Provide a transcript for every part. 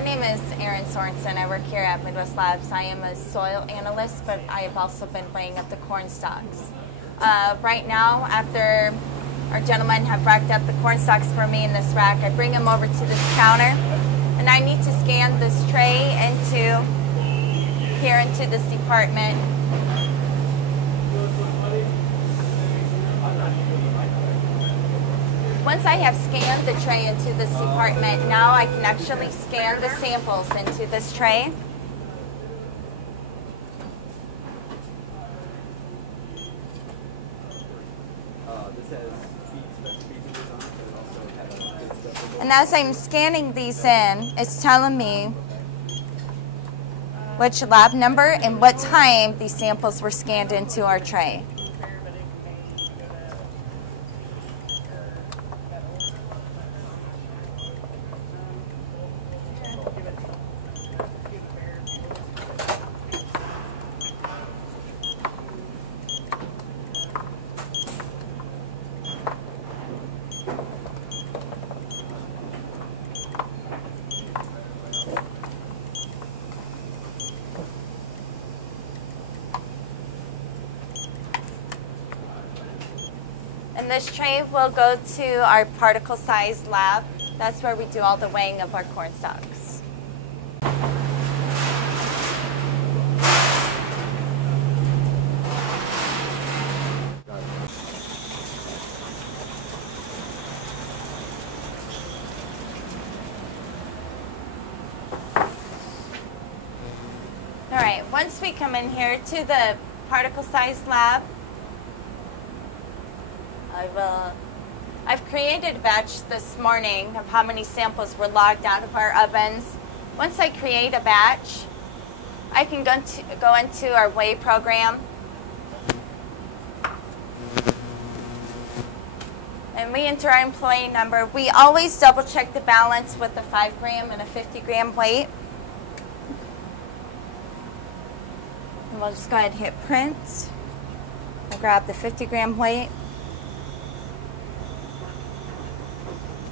My name is Erin Sorensen. I work here at Midwest Labs. I am a soil analyst, but I have also been weighing up the corn stalks. Right now, after our gentlemen have racked up the corn stalks for me in this rack, I bring them over to this counter, and I need to scan this tray into this department. Once I have scanned the tray into this department, now I can actually scan the samples into this tray. And as I'm scanning these in, it's telling me which lab number and what time these samples were scanned into our tray. And this tray will go to our particle size lab. That's where we do all the weighing of our corn stalks. All right, once we come in here to the particle size lab, I've created a batch this morning of how many samples were logged out of our ovens. Once I create a batch, I can go into our weigh program. And we enter our employee number. We always double check the balance with a 5 gram and a 50 gram weight. And we'll just go ahead and hit print. I'll grab the 50 gram weight.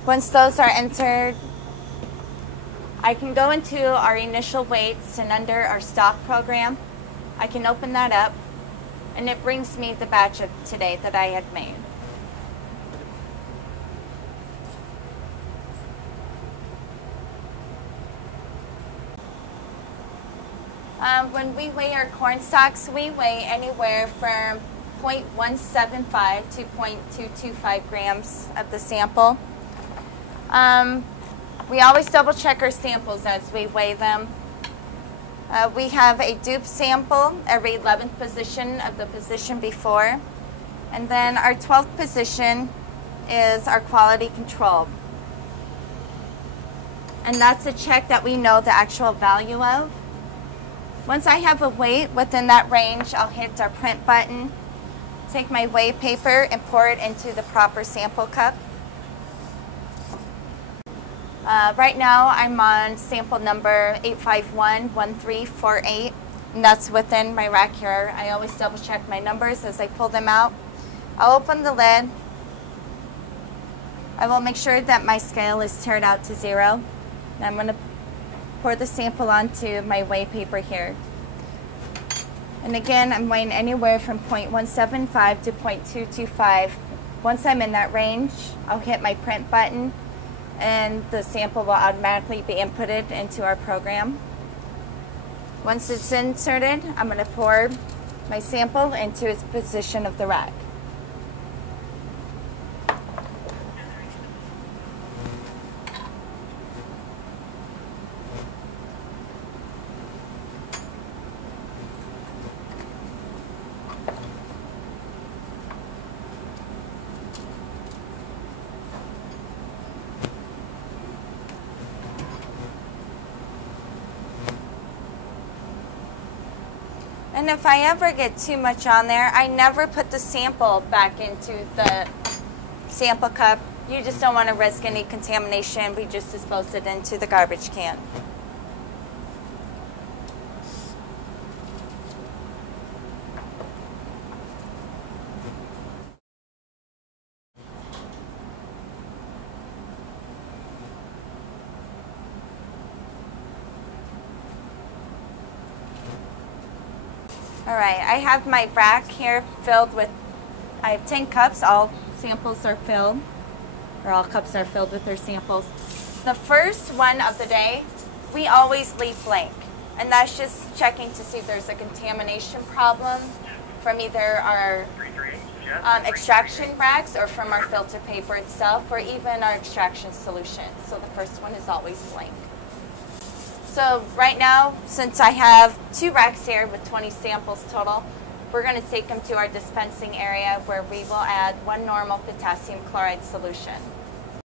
Once those are entered, I can go into our initial weights, and under our stock program, I can open that up, and it brings me the batch of today that I had made. When we weigh our corn stalks, we weigh anywhere from 0.175 to 0.225 grams of the sample. We always double check our samples as we weigh them. We have a dupe sample every 11th position of the position before. And then our 12th position is our quality control. And that's a check that we know the actual value of. Once I have a weight within that range, I'll hit our print button, take my weigh paper and pour it into the proper sample cup. Right now, I'm on sample number 8511348, and that's within my rack here. I always double check my numbers as I pull them out. I'll open the lid. I will make sure that my scale is turned out to 0. And I'm going to pour the sample onto my weigh paper here. And again, I'm weighing anywhere from 0.175 to 0.225. Once I'm in that range, I'll hit my print button, and the sample will automatically be inputted into our program. Once it's inserted, I'm going to pour my sample into its position of the rack. And if I ever get too much on there, I never put the sample back into the sample cup. You just don't want to risk any contamination. We just dispose it into the garbage can. All right, I have my rack here filled with, I have 10 cups, all samples are filled, or all cups are filled with their samples. The first one of the day, we always leave blank, and that's just checking to see if there's a contamination problem from either our extraction racks or from our filter paper itself, or even our extraction solution. So the first one is always blank. So right now, since I have 2 racks here with 20 samples total, we're going to take them to our dispensing area where we will add 1 normal potassium chloride solution.